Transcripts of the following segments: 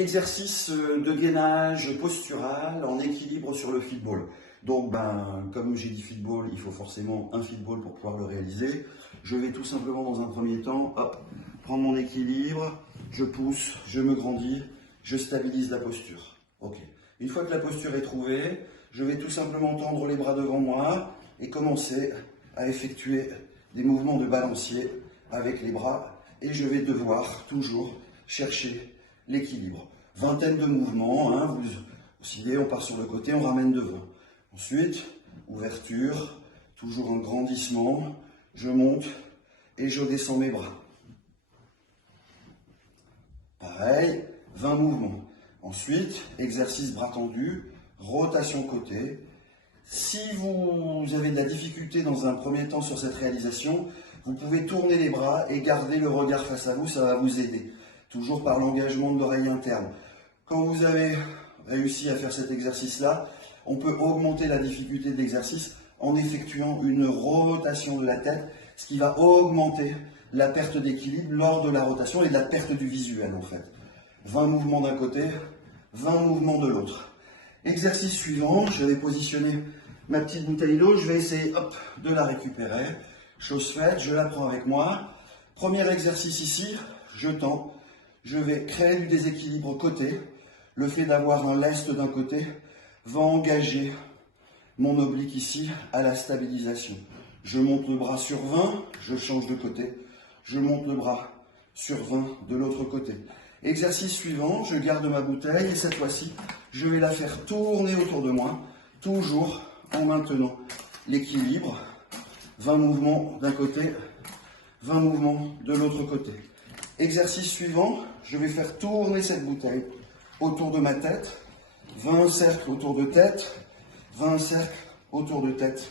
Exercice de gainage postural en équilibre sur le football. Donc, comme j'ai dit football, il faut forcément un football pour pouvoir le réaliser. Je vais tout simplement dans un premier temps, prendre mon équilibre, je pousse, je me grandis, je stabilise la posture. Ok. Une fois que la posture est trouvée, je vais tout simplement tendre les bras devant moi et commencer à effectuer des mouvements de balancier avec les bras. Et je vais devoir toujours chercher l'équilibre. Vingtaine de mouvements, vous oscillez, on part sur le côté, on ramène devant. Ensuite, ouverture, toujours un grandissement, je monte et je descends mes bras. Pareil, 20 mouvements. Ensuite, exercice bras tendus, rotation côté. Si vous avez de la difficulté dans un premier temps sur cette réalisation, vous pouvez tourner les bras et garder le regard face à vous, ça va vous aider. Toujours par l'engagement de l'oreille interne. Quand vous avez réussi à faire cet exercice-là, on peut augmenter la difficulté de l'exercice en effectuant une rotation de la tête, ce qui va augmenter la perte d'équilibre lors de la rotation et de la perte du visuel en fait. 20 mouvements d'un côté, 20 mouvements de l'autre. Exercice suivant, je vais positionner ma petite bouteille d'eau, je vais essayer de la récupérer. Chose faite, je la prends avec moi. Premier exercice ici, je tends. Je vais créer du déséquilibre côté. Le fait d'avoir un lest d'un côté va engager mon oblique ici à la stabilisation. Je monte le bras sur 20, je change de côté. Je monte le bras sur 20 de l'autre côté. Exercice suivant, je garde ma bouteille et cette fois-ci, je vais la faire tourner autour de moi, toujours en maintenant l'équilibre. 20 mouvements d'un côté, 20 mouvements de l'autre côté. Exercice suivant, je vais faire tourner cette bouteille autour de ma tête. 20 cercles autour de tête, 20 cercles autour de tête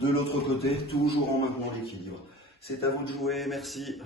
de l'autre côté, toujours en maintenant l'équilibre. C'est à vous de jouer, merci.